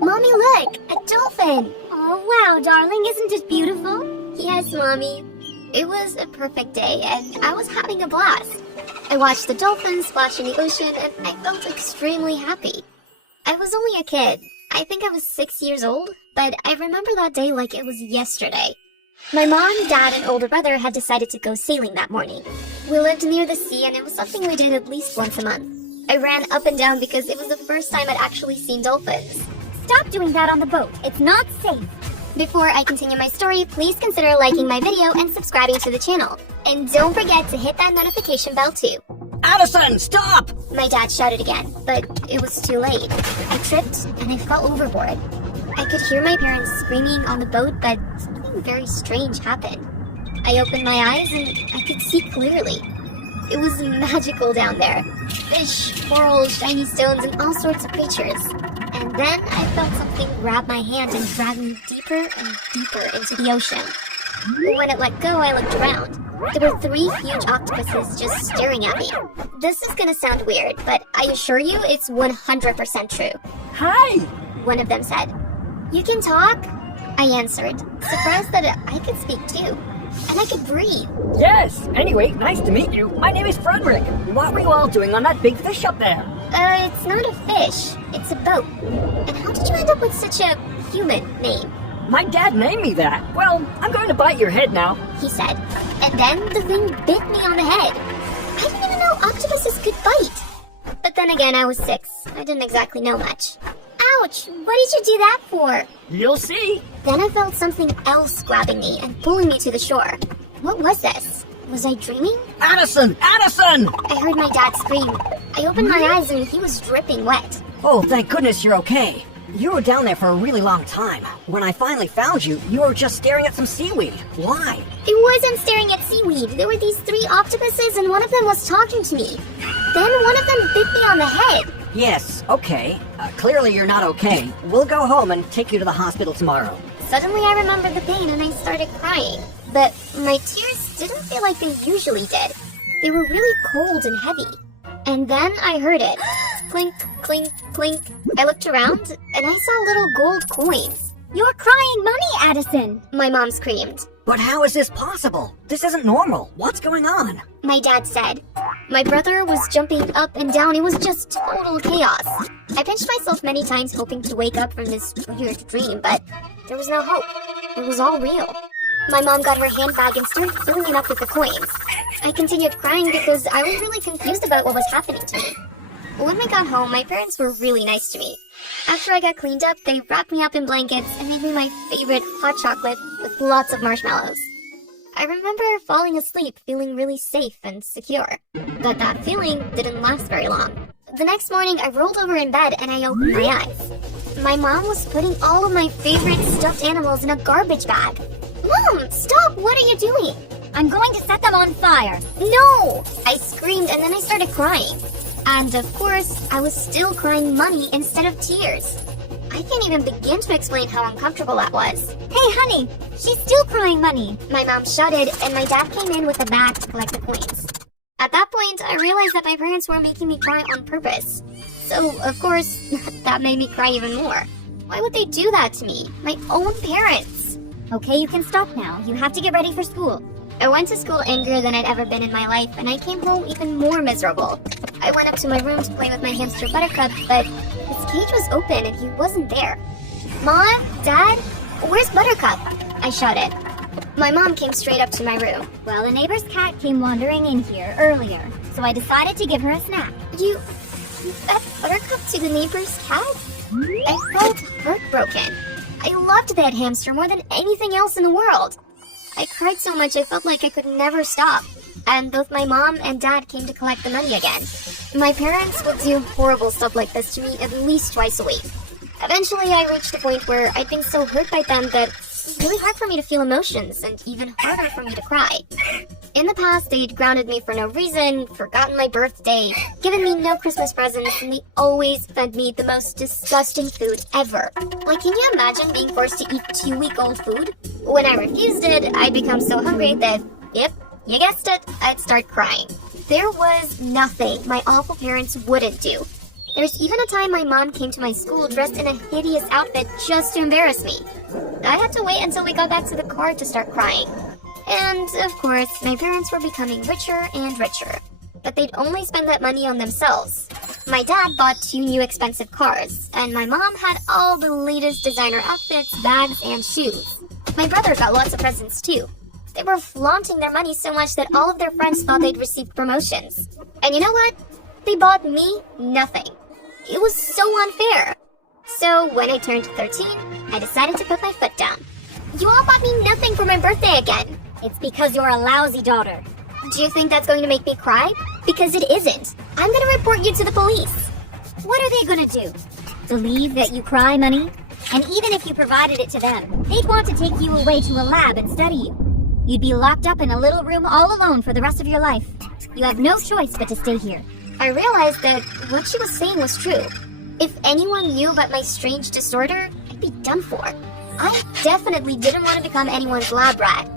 Mommy, look! A dolphin! Oh, wow, darling, isn't it beautiful? Yes, Mommy. It was a perfect day, and I was having a blast. I watched the dolphins splash in the ocean, and I felt extremely happy. I was only a kid. I think I was 6 years old, but I remember that day like it was yesterday. My mom, dad, and older brother had decided to go sailing that morning. We lived near the sea, and it was something we did at least once a month. I ran up and down because it was the first time I'd actually seen dolphins. Stop doing that on the boat. It's not safe. Before I continue my story, please consider liking my video and subscribing to the channel. And don't forget to hit that notification bell too. Addison, stop! My dad shouted again, but it was too late. I tripped and I fell overboard. I could hear my parents screaming on the boat, but something very strange happened. I opened my eyes and I could see clearly. It was magical down there. Fish, coral, shiny stones, and all sorts of creatures. And then I felt something grab my hand and drag me deeper and deeper into the ocean. When it let go, I looked around. There were 3 huge octopuses just staring at me. This is gonna sound weird, but I assure you it's 100% true. Hi! One of them said. You can talk? I answered, surprised that I could speak too. And I could breathe. Yes! Anyway, nice to meet you. My name is Frederick. What were you all doing on that big fish up there? It's not a fish. It's a boat. And how did you end up with such a human name? My dad named me that. Well, I'm going to bite your head now. He said. And then the thing bit me on the head. I didn't even know octopuses could bite. But then again, I was 6. I didn't exactly know much. Ouch! What did you do that for? You'll see. Then I felt something else grabbing me and pulling me to the shore. What was this? Was I dreaming? Addison! Addison! I heard my dad scream. I opened my eyes and he was dripping wet. Oh, thank goodness you're okay. You were down there for a really long time. When I finally found you, you were just staring at some seaweed. Why? I wasn't staring at seaweed. There were these 3 octopuses and one of them was talking to me. Then one of them bit me on the head. Yes, okay. Clearly you're not okay. We'll go home and take you to the hospital tomorrow. Suddenly I remembered the pain and I started crying. But my tears didn't feel like they usually did. They were really cold and heavy. And then I heard it. Clink, clink, clink. I looked around and I saw little gold coins. You're crying money, Addison. My mom screamed. But how is this possible? This isn't normal. What's going on? My dad said. My brother was jumping up and down. It was just total chaos. I pinched myself many times hoping to wake up from this weird dream, but there was no hope. It was all real. My mom got her handbag and started filling it up with the coins. I continued crying because I was really confused about what was happening to me. When we got home, my parents were really nice to me. After I got cleaned up, they wrapped me up in blankets and made me my favorite hot chocolate with lots of marshmallows. I remember falling asleep feeling really safe and secure. But that feeling didn't last very long. The next morning, I rolled over in bed and I opened my eyes. My mom was putting all of my favorite stuffed animals in a garbage bag. Mom, stop! What are you doing? I'm going to set them on fire. No! I screamed and then I started crying. And of course, I was still crying money instead of tears. I can't even begin to explain how uncomfortable that was. Hey, honey, she's still crying money. My mom shouted and my dad came in with a bag to collect the coins. At that point, I realized that my parents were making me cry on purpose. So, of course, that made me cry even more. Why would they do that to me? My own parents. Okay, you can stop now. You have to get ready for school. I went to school angrier than I'd ever been in my life, and I came home even more miserable. I went up to my room to play with my hamster Buttercup, but his cage was open and he wasn't there. Mom? Dad? Where's Buttercup? I shouted. My mom came straight up to my room. Well, a neighbor's cat came wandering in here earlier, so I decided to give her a snack. You fed Buttercup to the neighbor's cat? I felt heartbroken. I loved that hamster more than anything else in the world. I cried so much I felt like I could never stop. And both my mom and dad came to collect the money again. My parents would do horrible stuff like this to me at least twice a week. Eventually, I reached a point where I'd been so hurt by them that it was really hard for me to feel emotions and even harder for me to cry. In the past, they'd grounded me for no reason, forgotten my birthday, given me no Christmas presents, and they always fed me the most disgusting food ever. Like, can you imagine being forced to eat 2-week-old food? When I refused it, I'd become so hungry that, yep, you guessed it, I'd start crying. There was nothing my awful parents wouldn't do. There's even a time my mom came to my school dressed in a hideous outfit just to embarrass me. I had to wait until we got back to the car to start crying. And, of course, my parents were becoming richer and richer. But they'd only spend that money on themselves. My dad bought 2 new expensive cars, and my mom had all the latest designer outfits, bags, and shoes. My brother got lots of presents too. They were flaunting their money so much that all of their friends thought they'd received promotions. And you know what? They bought me nothing. It was so unfair. So when I turned 13, I decided to put my foot down. You all bought me nothing for my birthday again. It's because you're a lousy daughter. Do you think that's going to make me cry? Because it isn't. I'm gonna report you to the police. What are they gonna do? Believe that you cry money? And even if you provided it to them, they'd want to take you away to a lab and study you. You'd be locked up in a little room all alone for the rest of your life. You have no choice but to stay here. I realized that what she was saying was true. If anyone knew about my strange disorder, I'd be done for. I definitely didn't want to become anyone's lab rat.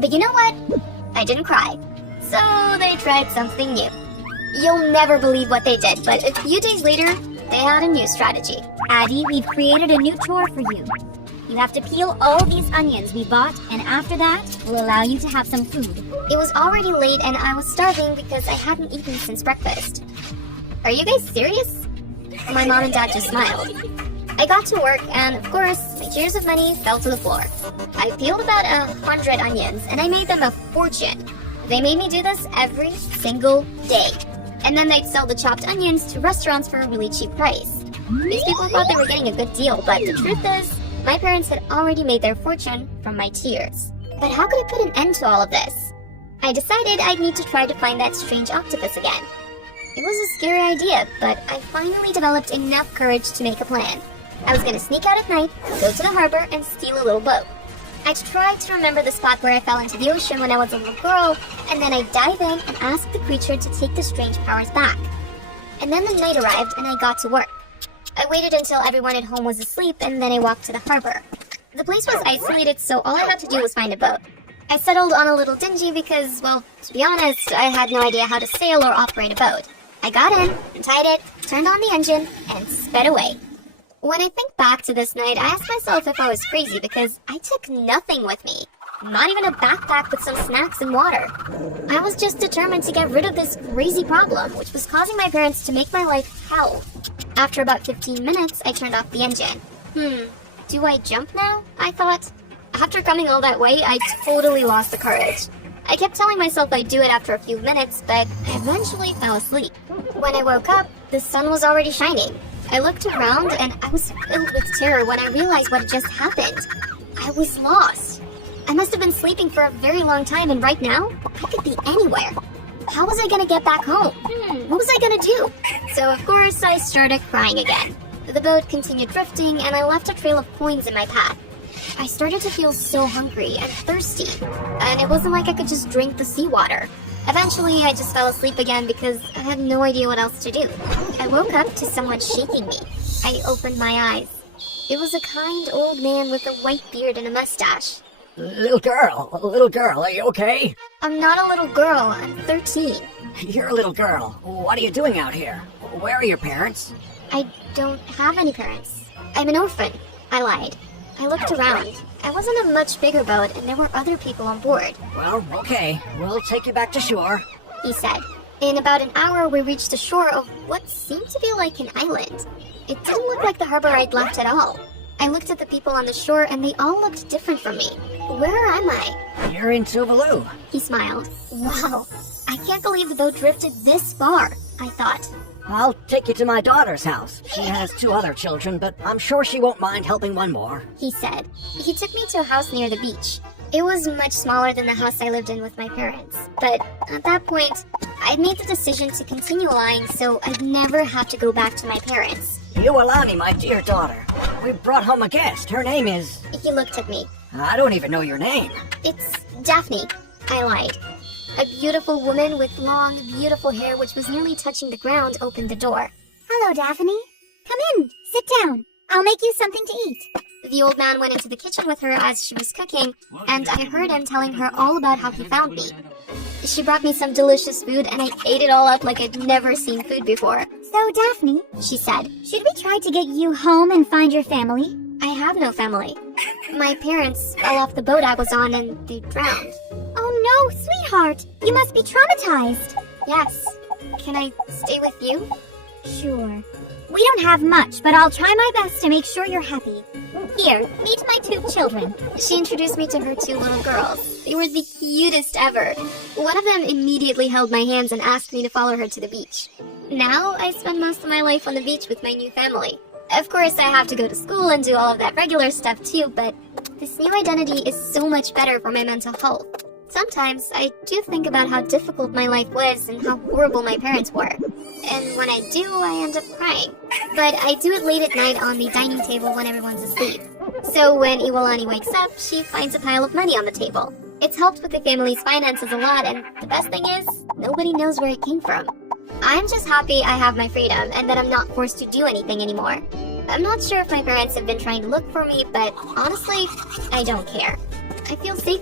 But you know what? I didn't cry. So they tried something new. You'll never believe what they did, but a few days later, they had a new strategy. Addie, we've created a new chore for you. You have to peel all these onions we bought, and after that, we'll allow you to have some food. It was already late and I was starving because I hadn't eaten since breakfast. Are you guys serious? My mom and dad just smiled. I got to work and, of course, my tears of money fell to the floor. I peeled about 100 onions and I made them a fortune. They made me do this every single day. And then they'd sell the chopped onions to restaurants for a really cheap price. These people thought they were getting a good deal, but the truth is, my parents had already made their fortune from my tears. But how could I put an end to all of this? I decided I'd need to try to find that strange octopus again. It was a scary idea, but I finally developed enough courage to make a plan. I was gonna sneak out at night, go to the harbor, and steal a little boat. I tried to remember the spot where I fell into the ocean when I was a little girl, and then I'd dive in and ask the creature to take the strange powers back. And then the night arrived and I got to work. I waited until everyone at home was asleep and then I walked to the harbor. The place was isolated, so all I had to do was find a boat. I settled on a little dingy because, well, to be honest, I had no idea how to sail or operate a boat. I got in, tied it, turned on the engine, and sped away. When I think back to this night, I ask myself if I was crazy because I took nothing with me. Not even a backpack with some snacks and water. I was just determined to get rid of this crazy problem, which was causing my parents to make my life hell. After about 15 minutes, I turned off the engine. Do I jump now? I thought. After coming all that way, I totally lost the courage. I kept telling myself I'd do it after a few minutes, but I eventually fell asleep. When I woke up, the sun was already shining. I looked around and I was filled with terror when I realized what had just happened. I was lost. I must have been sleeping for a very long time, and right now, I could be anywhere. How was I gonna get back home? What was I gonna do? So of course, I started crying again. The boat continued drifting, and I left a trail of coins in my path. I started to feel so hungry and thirsty, and it wasn't like I could just drink the seawater. Eventually, I just fell asleep again because I had no idea what else to do. I woke up to someone shaking me. I opened my eyes. It was a kind old man with a white beard and a mustache. Little girl, are you okay? I'm not a little girl, I'm 13. You're a little girl. What are you doing out here? Where are your parents? I don't have any parents. I'm an orphan. I lied. I looked around. I was in a much bigger boat and there were other people on board. Well, okay. We'll take you back to shore, He said. In about an hour, we reached the shore of what seemed to be like an island. It didn't look like the harbor I'd left at all. I looked at the people on the shore and they all looked different from me. Where am I? You're in Tuvalu. He smiled. Wow, I can't believe the boat drifted this far, I thought. I'll take you to my daughter's house. She has 2 other children, but I'm sure she won't mind helping one more. He said. He took me to a house near the beach. It was much smaller than the house I lived in with my parents. But at that point, I'd made the decision to continue lying so I'd never have to go back to my parents. You allow me, my dear daughter. We brought home a guest. Her name is... He looked at me. I don't even know your name. It's Daphne. I lied. A beautiful woman with long, beautiful hair which was nearly touching the ground opened the door. Hello, Daphne. Come in. Sit down. I'll make you something to eat. The old man went into the kitchen with her as she was cooking, and I heard him telling her all about how he found me. She brought me some delicious food and I ate it all up like I'd never seen food before. So, Daphne, She said, should we try to get you home and find your family? I have no family. My parents fell off the boat I was on and they drowned. Oh no, sweetheart. You must be traumatized. Yes. Can I stay with you? Sure. We don't have much, but I'll try my best to make sure you're happy. Here, meet my 2 children. She introduced me to her 2 little girls. They were the cutest ever. One of them immediately held my hands and asked me to follow her to the beach. Now I spend most of my life on the beach with my new family. Of course, I have to go to school and do all of that regular stuff too, but this new identity is so much better for my mental health. Sometimes I do think about how difficult my life was and how horrible my parents were. And when I do, I end up crying. But I do it late at night on the dining table when everyone's asleep. So when Iwalani wakes up, she finds a pile of money on the table. It's helped with the family's finances a lot, and the best thing is, nobody knows where it came from. I'm just happy I have my freedom and that I'm not forced to do anything anymore. I'm not sure if my parents have been trying to look for me, but honestly, I don't care. I feel safe